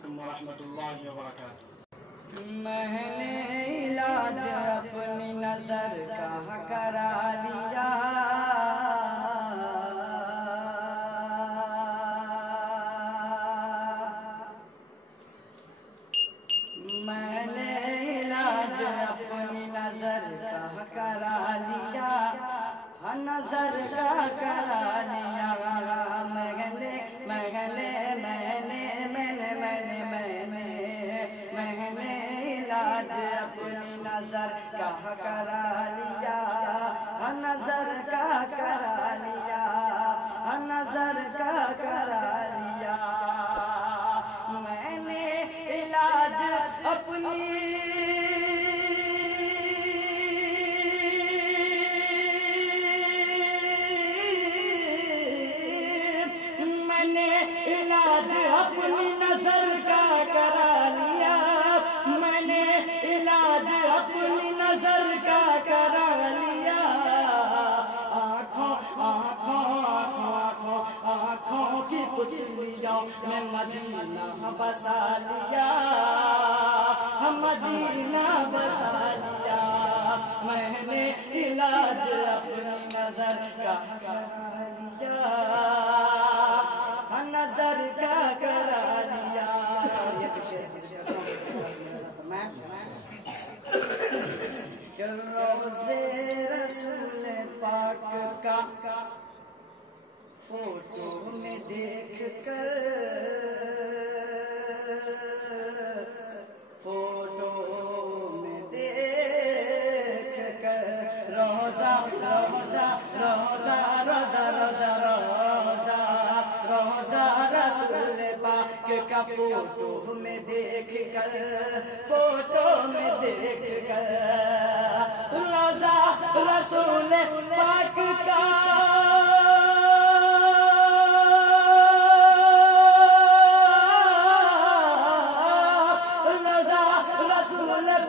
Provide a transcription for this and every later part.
علیکم ورحمۃ اللہ وبرکاتہ۔ میں نے علاج اپنی نظر کا کرا لیا، میں نے علاج اپنی نظر کا کرا لیا، نظر کا کرا لیا، علاج اپنی نظر کا کرا لیا، نظر کا کرا لیا، نظر کا کرا لیا، میں نے علاج اپنی اپنی نظر کا کرا لیا، میں نے علاج اپنی نظر کا کرا لیا، آنکھوں کی پتلیوں میں مدینہ بسا لیا، مدینہ بسا لیا، میں نے علاج اپنی نظر کا کرا لیا، نظر کا کرا لیا۔ روزے رسول پاک کا فوٹو میں دیکھ کر، فوٹو میں دیکھ کر، روزہ روزہ روزہ روزہ روزہ روزہ روزہ رسول پاک کا فوٹو میں دیکھ کر، فوٹو میں دیکھ کر، روزہ رسول پاک کا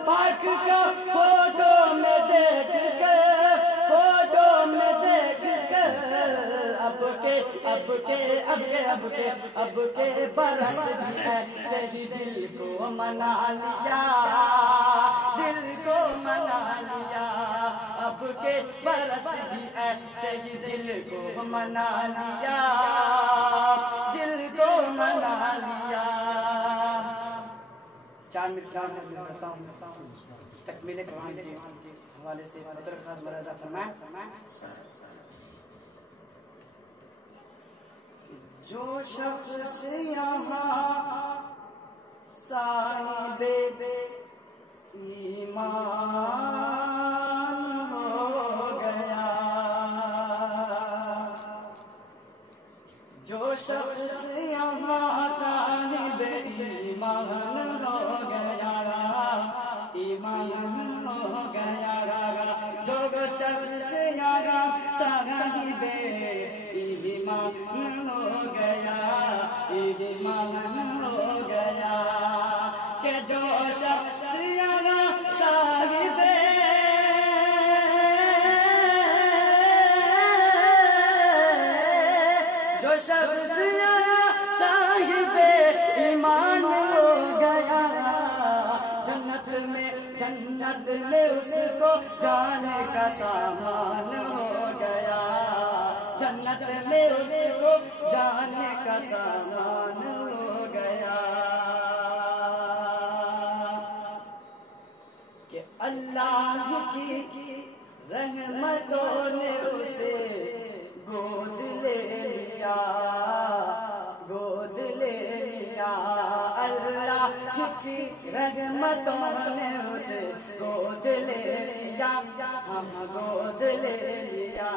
پاک کا فوٹو میں دیکھ کر، فوٹو میں دیکھ کر، اب کے برس ایسے ہی دل کو منا لیا، دل کو منا لیا، اب کے برس بھی ایسے ہی دل کو منا لیا، دل کو منا لیا۔ 4 منٹ کرتا ہوں تکمیل قرآن کے حوالے سے حضور خاص ملاحظہ فرمائیں۔ جو شخص یہاں صاحب ایمان ہو گیا، جو شخص یہاں صاحب ایمان ہو گیا، ایمان ہو گیا، جو شخص یہاں صاحب ایمان ہو گیا، ایمان ہو گیا، کہ جو شخص یہاں صاحب جو شخص یہاں صاحب ایمان ہو گیا، جنت میں اس کو جانے کا سامان ہو گیا، جنت میں اس کو جانے کا سامان ہو گیا، کہ اللہ کی رحمتوں نے اسے گود لے لیا، گود لے لیا، اللہ کی رحمتوں نے اسے گود لے لیا، ہم گود لے لیا،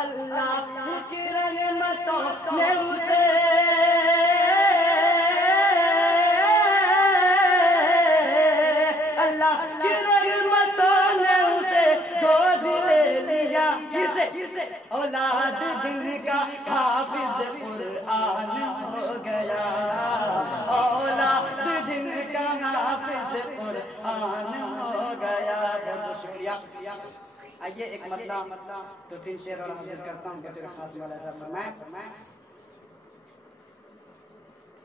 اللہ کی رحمتوں نے اسے اللہ کی رحمتوں نے اسے گود لے لیا، کسے اولاد جن کا حافظ قرآن ہو گیا، اولاد جن کا حافظ قرآن ہو گیا۔ بہت شکریہ۔ آئیے ایک مطلب تو 3 شعر اور حاضر کرتا ہوں کہ خاص ملاحظہ فرمائیں۔